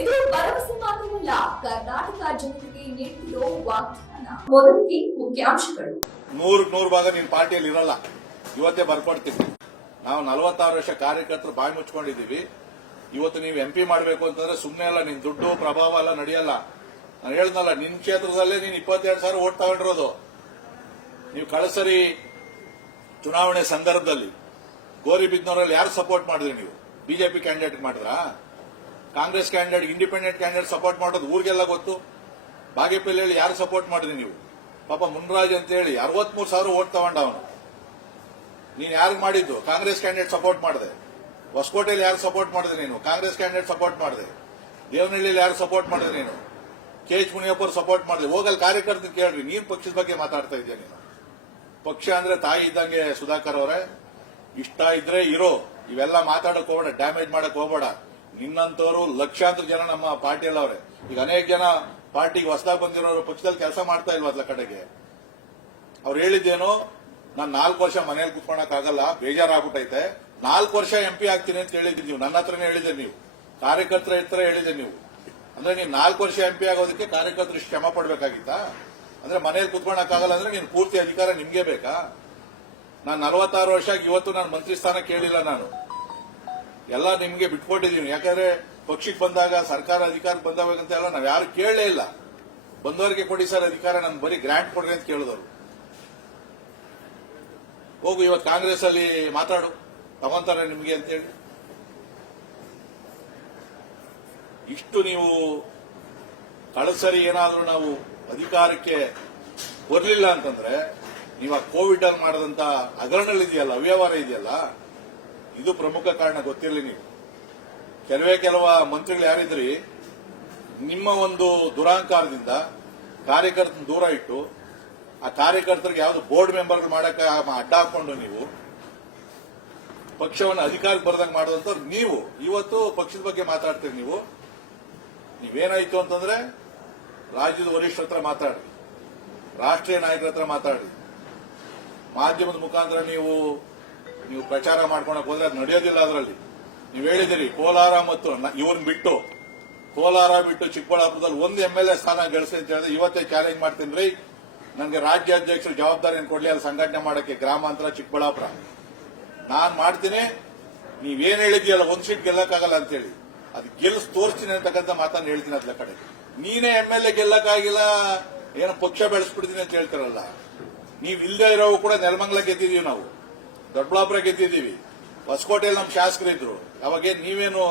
ಇದು ಕರ್ನಾಟಕ ಜನತೆಗೆ ನೂರು ಭಾಗ ಪಾರ್ಟಿಯಲ್ಲಿ ಇರಲ್ಲ ಇವತ್ತೇ ಬರ್ಕೊಡ್ತೀನಿ ನಾವು ನಲವತ್ತಾರು ವರ್ಷ ಕಾರ್ಯಕರ್ತರು ಬಾಯಿ ಮುಚ್ಕೊಂಡಿದ್ದೀವಿ ಇವತ್ತು ನೀವು ಎಂಪಿ ಪಿ ಮಾಡಬೇಕು ಅಂತಂದ್ರೆ ಸುಮ್ಮನೆ ಅಲ್ಲ ನಿನ್ ದುಡ್ಡು ಪ್ರಭಾವ ಎಲ್ಲ ನಡೆಯಲ್ಲ ನಾನು ಹೇಳ್ದಲ್ಲ ನಿನ್ ಕ್ಷೇತ್ರದಲ್ಲೇ ನೀನ್ ಇಪ್ಪತ್ತೆರಡು ಸಾವಿರ ಓಟ್ ತಗೊಂಡಿರೋದು ನೀವು ಕಳಸರಿ ಚುನಾವಣೆ ಸಂದರ್ಭದಲ್ಲಿ ಗೋರಿಬಿದ್ನವರಲ್ಲಿ ಯಾರು ಸಪೋರ್ಟ್ ಮಾಡಿದ್ರಿ ನೀವು ಬಿಜೆಪಿ ಕ್ಯಾಂಡಿಡೇಟ್ ಮಾಡಿದ್ರಾ Congress candidate independent candidate support ಮಾಡೋದು ಊರಿಗೆಲ್ಲ ಗೊತ್ತು ಬಾಗೇಪಲ್ಲಿ ಯಾರು ಸಪೋರ್ಟ್ ಮಾಡಿದ್ರಿ ನೀವು ಪಾಪ ಮುನ್ರಾಜ್ ಅಂತ ಹೇಳಿ ಮೂರು ಸಾವಿರ ಓಟ್ ತಗೊಂಡ ಅವನು ನೀನು ಯಾರಿಗೆ ಮಾಡಿದ್ದು ಕಾಂಗ್ರೆಸ್ ಕ್ಯಾಂಡಿಡೇಟ್ ಸಪೋರ್ಟ್ ಮಾಡಿದೆ ಹೊಸಕೋಟೆಯಲ್ಲಿ ಯಾರು ಸಪೋರ್ಟ್ ಮಾಡಿದೆ ನೀನು ಕಾಂಗ್ರೆಸ್ ಕ್ಯಾಂಡಿಡೇಟ್ ಸಪೋರ್ಟ್ ಮಾಡಿದೆ ದೇವನಹಳ್ಳಿಯಲ್ಲಿ ಯಾರು ಸಪೋರ್ಟ್ ಮಾಡಿದೆ ನೀನು ಕೆ ಎಚ್ ಮುನಿಯಪ್ಪರು ಸಪೋರ್ಟ್ ಮಾಡಿದೆ ಹೋಗಲ್ ಕಾರ್ಯಕರ್ತರು ಕೇಳ್ರಿ ನೀನು ಪಕ್ಷದ ಬಗ್ಗೆ ಮಾತಾಡ್ತಾ ಇದೆಯಾ ನೀನು ಪಕ್ಷ ಅಂದ್ರೆ ತಾಯಿ ಇದ್ದಂಗೆ ಸುಧಾಕರ್ ಅವರೇ ಇಷ್ಟ ಇದ್ರೆ ಇರೋ ಇವೆಲ್ಲ ಮಾತಾಡಕ್ ಹೋಗ್ಬೇಡ ಡ್ಯಾಮೇಜ್ ಮಾಡಕ್ ಹೋಗ್ಬೇಡ ನಿನ್ನಂತವರು ಲಕ್ಷಾಂತರ ಜನ ನಮ್ಮ ಪಾರ್ಟಿಯಲ್ಲವ್ರೆ ಈಗ ಅನೇಕ ಜನ ಪಾರ್ಟಿಗೆ ಹೊಸದಾಗಿ ಬಂದಿರೋರು ಪಕ್ಷದಲ್ಲಿ ಕೆಲಸ ಮಾಡ್ತಾ ಇಲ್ವಲ್ಲ ಕಡೆಗೆ ಅವ್ರು ಹೇಳಿದ್ದೇನು ನಾನು ನಾಲ್ಕು ವರ್ಷ ಮನೇಲಿ ಕುತ್ಕೊಳಕ್ಕಾಗಲ್ಲ ಬೇಜಾರಾಗ್ಬಿಟ್ಟೈತೆ ನಾಲ್ಕು ವರ್ಷ ಎಂಪಿ ಆಗ್ತೀನಿ ಅಂತ ಹೇಳಿದ್ರಿ ನೀವು ನನ್ನ ಹತ್ರನೇ ಹೇಳಿದ್ರಿ ನೀವು ಕಾರ್ಯಕರ್ತರ ಹತ್ರ ಹೇಳಿದೆ ನೀವು ಅಂದ್ರೆ ನೀನು ನಾಲ್ಕು ವರ್ಷ ಎಂಪಿ ಆಗೋದಕ್ಕೆ ಕಾರ್ಯಕರ್ತರು ಶ್ರಮ ಪಡಬೇಕಾಗಿತ್ತಾ ಅಂದ್ರೆ ಮನೇಲಿ ಕುತ್ಕೊಳಕ್ಕಾಗಲ್ಲ ಅಂದ್ರೆ ನೀನು ಪೂರ್ತಿ ಅಧಿಕಾರ ನಿಮ್ಗೆ ಬೇಕಾ ನಾನು ನಲವತ್ತಾರು ವರ್ಷ ಇವತ್ತು ನಾನು ಮಂತ್ರಿ ಸ್ಥಾನ ಕೇಳಿಲ್ಲ ನಾನು ಎಲ್ಲ ನಿಮಗೆ ಬಿಟ್ಕೊಟ್ಟಿದ್ದೀವಿ ಯಾಕಂದ್ರೆ ಪಕ್ಷಕ್ಕೆ ಬಂದಾಗ ಸರ್ಕಾರ ಅಧಿಕಾರಕ್ಕೆ ಬಂದಾಗಂತ ಎಲ್ಲ ನಾವು ಯಾರು ಕೇಳಲೇ ಇಲ್ಲ ಬಂದವರಿಗೆ ಕೊಡಿ ಸರ್ ಅಧಿಕಾರ ನಮ್ಗೆ ಬರೀ ಗ್ರಾಂಟ್ ಕೊಡ್ರಿ ಅಂತ ಕೇಳಿದವರು ಹೋಗು ಇವತ್ತು ಕಾಂಗ್ರೆಸ್ ಅಲ್ಲಿ ಮಾತಾಡು ತಗೊಂತಾರೆ ನಿಮಗೆ ಅಂತೇಳಿ ಇಷ್ಟು ನೀವು ಕಳಸರಿ ಏನಾದರೂ ನಾವು ಅಧಿಕಾರಕ್ಕೆ ಬರಲಿಲ್ಲ ಅಂತಂದ್ರೆ ನೀವು ಆ ಕೋವಿಡ್ ಅಲ್ಲಿ ಮಾಡಿದಂತ ಹಗರಣಗಳಿದೆಯಲ್ಲ ಅವ್ಯವಹಾರ ಇದೆಯಲ್ಲ ಇದು ಪ್ರಮುಖ ಕಾರಣ ಗೊತ್ತಿರಲಿ ನೀವು ಕೆಲವೇ ಕೆಲವ ಮಂತ್ರಿಗಳು ಯಾರಿದ್ರಿ ನಿಮ್ಮ ಒಂದು ದುರಾಂಕಾರದಿಂದ ಕಾರ್ಯಕರ್ತನ ದೂರ ಇಟ್ಟು ಆ ಕಾರ್ಯಕರ್ತರಿಗೆ ಯಾವುದು ಬೋರ್ಡ್ ಮೆಂಬರ್ ಮಾಡಕ್ಕೆ ಅಡ್ಡ ಹಾಕೊಂಡು ನೀವು ಪಕ್ಷವನ್ನು ಅಧಿಕಾರಕ್ಕೆ ಬರದಂಗೆ ಮಾಡುವಂತ ನೀವು ಇವತ್ತು ಪಕ್ಷದ ಬಗ್ಗೆ ಮಾತಾಡ್ತೀರಿ ನೀವು ನೀವೇನಾಯಿತು ಅಂತಂದ್ರೆ ರಾಜ್ಯದ ವರಿಷ್ಠರ ಹತ್ರ ಮಾತಾಡಿ ರಾಷ್ಟ್ರೀಯ ನಾಯಕರ ಹತ್ರ ಮಾತಾಡಿ ಮಾಧ್ಯಮದ ಮುಖಾಂತರ ನೀವು ನೀವು ಪ್ರಚಾರ ಮಾಡ್ಕೊಳಕ್ ಹೋದ್ರೆ ನಡೆಯೋದಿಲ್ಲ ಅದರಲ್ಲಿ ನೀವು ಹೇಳಿದಿರಿ ಕೋಲಾರ ಮತ್ತು ಇವ್ರನ್ನ ಬಿಟ್ಟು ಕೋಲಾರ ಬಿಟ್ಟು ಚಿಕ್ಕಬಳ್ಳಾಪುರದಲ್ಲಿ ಒಂದು ಎಂ ಎಲ್ ಎ ಸ್ಥಾನ ಗಳಿಸಿ ಅಂತ ಹೇಳಿದ್ರೆ ಇವತ್ತೇ ಚಾಲೆಂಜ್ ಮಾಡ್ತೀನಿ ರೀ ನನಗೆ ರಾಜ್ಯಾಧ್ಯಕ್ಷರು ಜವಾಬ್ದಾರಿಯನ್ನು ಕೊಡಲಿ ಅಲ್ಲಿ ಸಂಘಟನೆ ಮಾಡೋಕ್ಕೆ ಗ್ರಾಮಾಂತರ ಚಿಕ್ಕಬಳ್ಳಾಪುರ ನಾನು ಮಾಡ್ತೀನಿ ನೀವೇನು ಹೇಳಿದೀಯಲ್ಲ ಒಂದು ಸೀಟ್ ಗೆಲ್ಲಕ್ಕಾಗಲ್ಲ ಅಂತೇಳಿ ಅದು ಗೆಲ್ಲಿಸ್ ತೋರಿಸ್ತೀನಿ ಅಂತಕ್ಕಂಥ ಮಾತನ್ನು ಹೇಳ್ತೀನಿ ಅದ್ಲ ಕಡೆ ನೀನೇ ಎಂ ಎಲ್ ಎ ಗೆಲ್ಲಕ್ಕಾಗಿಲ್ಲ ಏನೋ ಪಕ್ಷ ಬೆಳೆಸ್ಬಿಡ್ತೀನಿ ಅಂತ ಹೇಳ್ತಾರಲ್ಲ ನೀವು ಇಲ್ಲದೆ ಇರೋವು ಕೂಡ ನೆಲಮಂಗಲ ಗೆದ್ದಿದ್ದೀವಿ ನಾವು ದೊಡ್ಡಬಳ್ಳಾಪುರ ಗೆದ್ದಿದ್ದೀವಿ ಹೊಸಕೋಟೆಯಲ್ಲಿ ನಮ್ಮ ಶಾಸಕರಿದ್ರು ಅವಾಗ ನೀವೇನು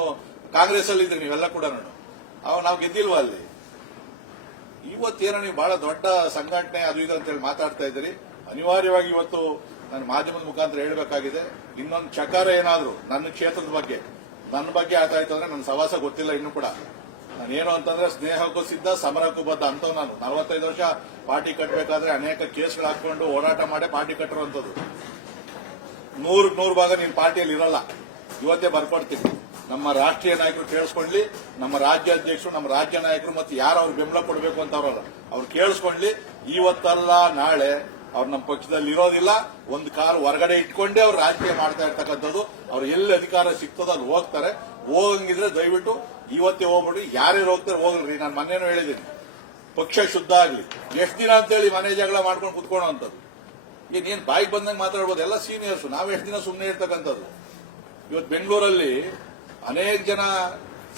ಕಾಂಗ್ರೆಸ್ ಅಲ್ಲಿ ಇದ್ರಿ ನೀವೆಲ್ಲ ಕೂಡ ನಾನು ಅವಾಗ ನಾವು ಗೆದ್ದಿಲ್ವಾ ಅಲ್ಲಿ ಇವತ್ತೇನೋ ನೀವು ಬಹಳ ದೊಡ್ಡ ಸಂಘಟನೆ ಅದು ಇದು ಅಂತೇಳಿ ಮಾತಾಡ್ತಾ ಇದ್ದೀರಿ ಅನಿವಾರ್ಯವಾಗಿ ಇವತ್ತು ನಾನು ಮಾಧ್ಯಮದ ಮುಖಾಂತರ ಹೇಳಬೇಕಾಗಿದೆ ಇನ್ನೊಂದು ಚಕಾರ ಏನಾದರೂ ನನ್ನ ಕ್ಷೇತ್ರದ ಬಗ್ಗೆ ನನ್ನ ಬಗ್ಗೆ ಆತ ಆಯ್ತು ಅಂದ್ರೆ ನನ್ನ ಸವಾಸ ಗೊತ್ತಿಲ್ಲ ಇನ್ನು ಕೂಡ ನಾನೇನು ಅಂತಂದ್ರೆ ಸ್ನೇಹಕ್ಕೂ ಸಿದ್ಧ ಸಮರಕ್ಕೂ ಬದ್ಧ ಅಂತ ನಾನು ನಲವತ್ತೈದು ವರ್ಷ ಪಾರ್ಟಿ ಕಟ್ಟಬೇಕಾದ್ರೆ ಅನೇಕ ಕೇಸ್ಗಳು ಹಾಕೊಂಡು ಓಡಾಟ ಮಾಡಿ ಪಾರ್ಟಿ ಕಟ್ಟಿರುವಂಥದ್ದು ನೂರಕ್ಕೆ ನೂರು ಭಾಗ ನೀನು ಪಾರ್ಟಿಯಲ್ಲಿ ಇರಲ್ಲ ಇವತ್ತೇ ಬರ್ಕೊಡ್ತೀನಿ ನಮ್ಮ ರಾಷ್ಟ್ರೀಯ ನಾಯಕರು ಕೇಳಿಸ್ಕೊಳ್ಳಿ ನಮ್ಮ ರಾಜ್ಯಾಧ್ಯಕ್ಷರು ನಮ್ಮ ರಾಜ್ಯ ನಾಯಕರು ಮತ್ತೆ ಯಾರು ಅವ್ರು ಬೆಂಬಲ ಕೊಡಬೇಕು ಅಂತ ಅವರಲ್ಲ ಅವ್ರು ಕೇಳಿಸ್ಕೊಳ್ಳಿ ಇವತ್ತಲ್ಲ ನಾಳೆ ಅವ್ರು ನಮ್ಮ ಪಕ್ಷದಲ್ಲಿ ಇರೋದಿಲ್ಲ ಒಂದು ಕಾರು ಹೊರಗಡೆ ಇಟ್ಕೊಂಡೇ ಅವ್ರು ರಾಜಕೀಯ ಮಾಡ್ತಾ ಇರ್ತಕ್ಕಂಥದ್ದು ಅವ್ರು ಎಲ್ಲಿ ಅಧಿಕಾರ ಸಿಗ್ತದೋ ಅಲ್ಲಿ ಹೋಗ್ತಾರೆ ಹೋಗಂಗಿದ್ರೆ ದಯವಿಟ್ಟು ಇವತ್ತೇ ಹೋಗ್ಬಿಟ್ಟು ಯಾರ್ಯಾರು ಹೋಗ್ತಾರೆ ಹೋಗಲ್ರಿ ನಾನು ಮನೇನು ಹೇಳಿದ್ದೀನಿ ಪಕ್ಷ ಶುದ್ಧ ಆಗಲಿ ಎಷ್ಟು ದಿನ ಅಂತೇಳಿ ಮನೆ ಜಗಳ ಮಾಡ್ಕೊಂಡು ಕುತ್ಕೊಳ್ಳೋ ಅಂಥದ್ದು ಏನ್ ಬಾಯಿ ಬಂದಂಗೆ ಮಾತಾಡ್ಬೋದು ಎಲ್ಲ ಸೀನಿಯರ್ಸ್ ನಾವು ಎಷ್ಟು ದಿನ ಸುಮ್ಮನೆ ಇರ್ತಕ್ಕಂಥದ್ದು ಇವತ್ತು ಬೆಂಗಳೂರಲ್ಲಿ ಅನೇಕ ಜನ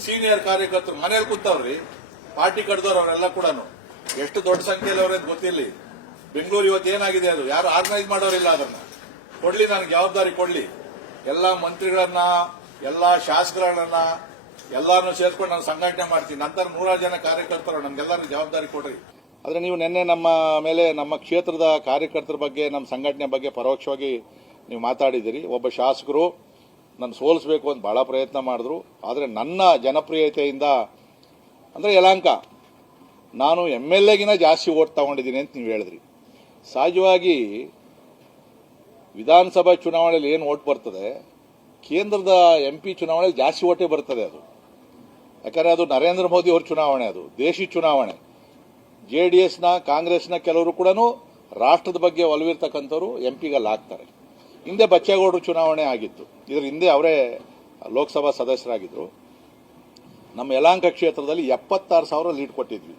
ಸೀನಿಯರ್ ಕಾರ್ಯಕರ್ತರು ಮನೇಲಿ ಕೂತವ್ರಿ ಪಾರ್ಟಿ ಕಡ್ದವ್ರು ಅವರೆಲ್ಲ ಕೂಡ ಎಷ್ಟು ದೊಡ್ಡ ಸಂಖ್ಯೆಯಲ್ಲಿ ಅವ್ರದ್ದು ಗೊತ್ತಿಲ್ಲ ಬೆಂಗಳೂರು ಇವತ್ತು ಏನಾಗಿದೆ ಅದು ಯಾರು ಆರ್ಗನೈಸ್ ಮಾಡೋರಿಲ್ಲ ಅದನ್ನ ಕೊಡ್ಲಿ ನನಗೆ ಜವಾಬ್ದಾರಿ ಕೊಡ್ಲಿ ಎಲ್ಲ ಮಂತ್ರಿಗಳನ್ನ ಎಲ್ಲ ಶಾಸಕರನ್ನ ಎಲ್ಲಾರನ್ನೂ ಸೇರ್ಕೊಂಡು ನಾನು ಸಂಘಟನೆ ಮಾಡ್ತೀನಿ ನಂತರ ನೂರಾರು ಜನ ಕಾರ್ಯಕರ್ತರು ನಮ್ಗೆಲ್ಲರಿಗೂ ಜವಾಬ್ದಾರಿ ಕೊಡ್ರಿ ಆದರೆ ನೀವು ನಿನ್ನೆ ನಮ್ಮ ಮೇಲೆ ನಮ್ಮ ಕ್ಷೇತ್ರದ ಕಾರ್ಯಕರ್ತರ ಬಗ್ಗೆ ನಮ್ಮ ಸಂಘಟನೆ ಬಗ್ಗೆ ಪರೋಕ್ಷವಾಗಿ ನೀವು ಮಾತಾಡಿದ್ದೀರಿ ಒಬ್ಬ ಶಾಸಕರು ನನ್ನ ಸೋಲಿಸಬೇಕು ಅಂತ ಭಾಳ ಪ್ರಯತ್ನ ಮಾಡಿದ್ರು ಆದರೆ ನನ್ನ ಜನಪ್ರಿಯತೆಯಿಂದ ಅಂದರೆ ಯಲಾಂಕ ನಾನು ಎಮ್ ಎಲ್ ಎಗಿನ ಜಾಸ್ತಿ ಓಟ್ ತಗೊಂಡಿದ್ದೀನಿ ಅಂತ ನೀವು ಹೇಳಿದ್ರಿ ಸಹಜವಾಗಿ ವಿಧಾನಸಭಾ ಚುನಾವಣೆಯಲ್ಲಿ ಏನು ಓಟ್ ಬರ್ತದೆ ಕೇಂದ್ರದ ಎಂ ಪಿ ಚುನಾವಣೆಯಲ್ಲಿ ಜಾಸ್ತಿ ಓಟೇ ಬರ್ತದೆ ಅದು ಯಾಕಂದರೆ ಅದು ನರೇಂದ್ರ ಮೋದಿ ಅವ್ರ ಚುನಾವಣೆ ಅದು ದೇಶಿ ಚುನಾವಣೆ ಜೆ ಡಿ ಎಸ್ನ ಕಾಂಗ್ರೆಸ್ನ ಕೆಲವರು ಕೂಡ ರಾಷ್ಟ್ರದ ಬಗ್ಗೆ ಒಲವಿರ್ತಕ್ಕಂಥವ್ರು ಎಂ ಪಿಗಲ್ಲಿ ಹಿಂದೆ ಬಚ್ಚೇಗೌಡರು ಚುನಾವಣೆ ಆಗಿತ್ತು ಇದರ ಹಿಂದೆ ಅವರೇ ಲೋಕಸಭಾ ಸದಸ್ಯರಾಗಿದ್ದರು ನಮ್ಮ ಯಲಾಂಕ ಕ್ಷೇತ್ರದಲ್ಲಿ ಎಪ್ಪತ್ತಾರು ಸಾವಿರ ಲೀಡ್ ಕೊಟ್ಟಿದ್ವಿ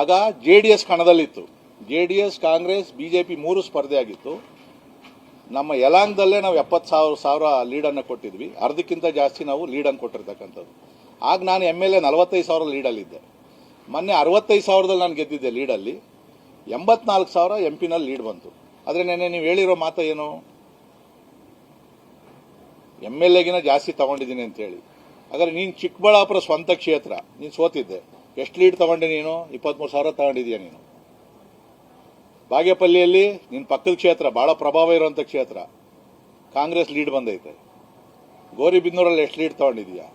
ಆಗ J D S ಕಣದಲ್ಲಿತ್ತು J D S Congress B J P ಮೂರು ಸ್ಪರ್ಧೆ ಆಗಿತ್ತು ನಮ್ಮ ಯಲಾಂಗದಲ್ಲೇ ನಾವು ಎಪ್ಪತ್ತು ಸಾವಿರ ಸಾವಿರ ಲೀಡನ್ನು ಕೊಟ್ಟಿದ್ವಿ ಅರ್ಧಕ್ಕಿಂತ ಜಾಸ್ತಿ ನಾವು ಲೀಡನ್ನು ಕೊಟ್ಟಿರ್ತಕ್ಕಂಥದ್ದು ಆಗ ನಾನು ಎಮ್ ಎಲ್ ಎ ನಲವತ್ತೈದು ಸಾವಿರ ಲೀಡಲ್ಲಿದ್ದೆ ಮೊನ್ನೆ ಅರವತ್ತೈದು ಸಾವಿರದಲ್ಲಿ ನಾನು ಗೆದ್ದಿದ್ದೆ ಲೀಡಲ್ಲಿ ಎಂಬತ್ನಾಲ್ಕು ಸಾವಿರ ಎಂ ಪಿನಲ್ಲಿ ಲೀಡ್ ಬಂತು ಆದರೆ ನೆನೆ ನೀವು ಹೇಳಿರೋ ಮಾತ ಏನು ಎಮ್ ಎಲ್ ಎಗಿನ ಜಾಸ್ತಿ ತಗೊಂಡಿದ್ದೀನಿ ಅಂತೇಳಿ ಹೇಳಿ ನೀನು ಚಿಕ್ಕಬಳ್ಳಾಪುರ ಸ್ವಂತ ಕ್ಷೇತ್ರ ನೀನು ಸೋತಿದ್ದೆ ಎಷ್ಟು ಲೀಡ್ ತಗೊಂಡೆ ನೀನು ಇಪ್ಪತ್ತ್ಮೂರು ಸಾವಿರ ತಗೊಂಡಿದೀಯ ನೀನು ಬಾಗೇಪಲ್ಲಿಯಲ್ಲಿ ನಿನ್ನ ಪಕ್ಕದ ಕ್ಷೇತ್ರ ಭಾಳ ಪ್ರಭಾವ ಇರುವಂಥ ಕ್ಷೇತ್ರ ಕಾಂಗ್ರೆಸ್ ಲೀಡ್ ಬಂದೈತೆ ಗೋರಿಬಿದ್ನೂರಲ್ಲಿ ಎಷ್ಟು ಲೀಡ್ ತಗೊಂಡಿದೀಯಾ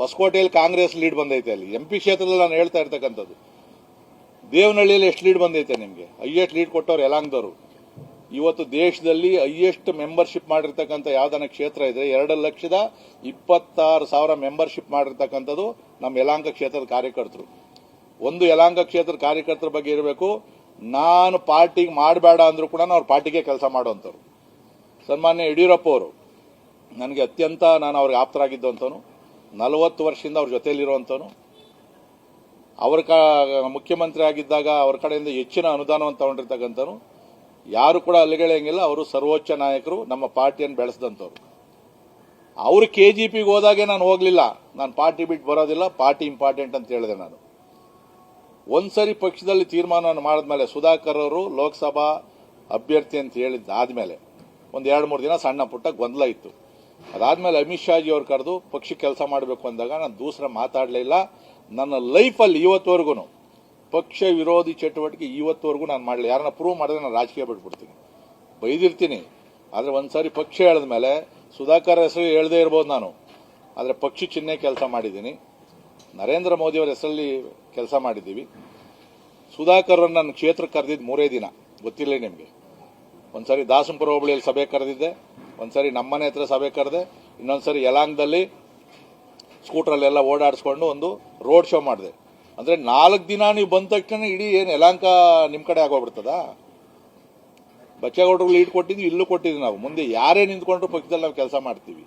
ಹೊಸಕೋಟೆಯಲ್ಲಿ ಕಾಂಗ್ರೆಸ್ ಲೀಡ್ ಬಂದೈತೆ ಅಲ್ಲಿ ಎಂ ಪಿ ಕ್ಷೇತ್ರದಲ್ಲಿ ನಾನು ಹೇಳ್ತಾ ಇರ್ತಕ್ಕಂಥದ್ದು ದೇವನಹಳ್ಳಿಯಲ್ಲಿ ಎಷ್ಟು ಲೀಡ್ ಬಂದೈತೆ ನಿಮಗೆ ಹೈಯೆಸ್ಟ್ ಲೀಡ್ ಕೊಟ್ಟವ್ರು ಯಲಾಂಗ್ದವರು ಇವತ್ತು ದೇಶದಲ್ಲಿ ಹೈಯೆಸ್ಟ್ ಮೆಂಬರ್ಶಿಪ್ ಮಾಡಿರ್ತಕ್ಕಂಥ ಯಾವ್ದಾನ ಕ್ಷೇತ್ರ ಇದೆ ಎರಡು ಲಕ್ಷದ ಇಪ್ಪತ್ತಾರು ಸಾವಿರ ಮೆಂಬರ್ಶಿಪ್ ಮಾಡಿರ್ತಕ್ಕಂಥದ್ದು ನಮ್ಮ ಯಲಾಂಗ ಕ್ಷೇತ್ರದ ಕಾರ್ಯಕರ್ತರು ಒಂದು ಯಲಾಂಗ ಕ್ಷೇತ್ರದ ಕಾರ್ಯಕರ್ತರ ಬಗ್ಗೆ ಇರಬೇಕು ನಾನು ಪಾರ್ಟಿಗೆ ಮಾಡಬೇಡ ಅಂದ್ರೂ ಕೂಡ ಅವ್ರ ಪಾರ್ಟಿಗೆ ಕೆಲಸ ಮಾಡುವಂಥವ್ರು ಸನ್ಮಾನ್ಯ ಯಡಿಯೂರಪ್ಪ ಅವರು ನನಗೆ ಅತ್ಯಂತ ನಾನು ಅವ್ರಿಗೆ ಆಪ್ತರಾಗಿದ್ದಂಥವನು ನಲವತ್ತು ವರ್ಷದಿಂದ ಅವ್ರ ಜೊತೆಯಲ್ಲಿರುವಂಥವನು ಅವರ ಕ ಮುಖ್ಯಮಂತ್ರಿ ಆಗಿದ್ದಾಗ ಅವ್ರ ಕಡೆಯಿಂದ ಹೆಚ್ಚಿನ ಅನುದಾನವನ್ನು ತಗೊಂಡಿರ್ತಕ್ಕಂಥವ್ರು ಯಾರು ಕೂಡ ಅಲ್ಲಿಗಳೇಂಗಿಲ್ಲ ಅವರು ಸರ್ವೋಚ್ಚ ನಾಯಕರು ನಮ್ಮ ಪಾರ್ಟಿಯನ್ನು ಬೆಳೆಸಿದಂಥವ್ರು ಅವರು ಕೆ ಜಿ ಪಿಗೆ ಹೋದಾಗೆ ನಾನು ಹೋಗಲಿಲ್ಲ ನಾನು ಪಾರ್ಟಿ ಬಿಟ್ಟು ಬರೋದಿಲ್ಲ ಪಾರ್ಟಿ ಇಂಪಾರ್ಟೆಂಟ್ ಅಂತ ಹೇಳಿದೆ ನಾನು ಒಂದ್ಸರಿ ಪಕ್ಷದಲ್ಲಿ ತೀರ್ಮಾನವನ್ನು ಮಾಡಿದ್ಮೇಲೆ ಸುಧಾಕರ್ ಅವರು ಲೋಕಸಭಾ ಅಭ್ಯರ್ಥಿ ಅಂತ ಹೇಳಿದ್ದಾದಮೇಲೆ ಒಂದು ಎರಡು ಮೂರು ದಿನ ಸಣ್ಣ ಪುಟ್ಟ ಗೊಂದಲ ಇತ್ತು ಅದಾದ್ಮೇಲೆ ಅಮಿತ್ ಜಿ ಅವ್ರು ಕರೆದು ಪಕ್ಷ ಕೆಲಸ ಮಾಡಬೇಕು ಅಂದಾಗ ನಾನು ದೂಸರ ಮಾತಾಡಲಿಲ್ಲ ನನ್ನ ಲೈಫಲ್ಲಿ ಇವತ್ತುವರೆಗೂ ಪಕ್ಷ ವಿರೋಧಿ ಚಟುವಟಿಕೆ ಇವತ್ತುವರೆಗೂ ನಾನು ಮಾಡಲಿಲ್ಲ ಯಾರನ್ನ ಪ್ರೂವ್ ಮಾಡಿದ್ರೆ ನಾನು ರಾಜಕೀಯ ಬಿಟ್ಬಿಡ್ತೀನಿ ಬೈದಿರ್ತೀನಿ ಆದರೆ ಒಂದು ಸಾರಿ ಪಕ್ಷ ಹೇಳಿದ ಮೇಲೆ ಸುಧಾಕರ್ ಹೆಸರು ಹೇಳದೇ ಇರ್ಬೋದು ನಾನು ಆದರೆ ಪಕ್ಷ ಚಿಹ್ನೆ ಕೆಲಸ ಮಾಡಿದ್ದೀನಿ ನರೇಂದ್ರ ಮೋದಿಯವರ ಹೆಸರಲ್ಲಿ ಕೆಲಸ ಮಾಡಿದ್ದೀವಿ ಸುಧಾಕರ್ ನನ್ನ ಕ್ಷೇತ್ರಕ್ಕೆ ಕರೆದಿದ್ದು ಮೂರೇ ದಿನ ಗೊತ್ತಿಲ್ಲ ನಿಮಗೆ ಒಂದು ಸಾರಿ ದಾಸಂಪುರ ಹೋಬಳಿಯಲ್ಲಿ ಸಭೆ ಕರೆದಿದ್ದೆ ಒಂದ್ಸರಿ ನಮ್ಮನೆ ಹತ್ರ ಸಭೆ ಕರೆದೆ ಇನ್ನೊಂದ್ಸರಿ ಯಲಾಂಗ್ದಲ್ಲಿ ಸ್ಕೂಟ್ರಲ್ಲೆಲ್ಲ ಓಡಾಡಿಸ್ಕೊಂಡು ಒಂದು ರೋಡ್ ಶೋ ಮಾಡಿದೆ ಅಂದರೆ ನಾಲ್ಕು ದಿನ ನೀವು ಬಂದ ತಕ್ಷಣ ಇಡೀ ಏನು ಯಲಾಂಕ ನಿಮ್ಮ ಕಡೆ ಆಗೋಗ್ಬಿಡ್ತದ ಬಚ್ಚೇಗೌಡರು ಲೀಡ್ ಕೊಟ್ಟಿದ್ವಿ ಇಲ್ಲೂ ಕೊಟ್ಟಿದ್ವಿ ನಾವು ಮುಂದೆ ಯಾರೇ ನಿಂತ್ಕೊಂಡ್ರು ಪಕ್ಕದಲ್ಲಿ ನಾವು ಕೆಲಸ ಮಾಡ್ತೀವಿ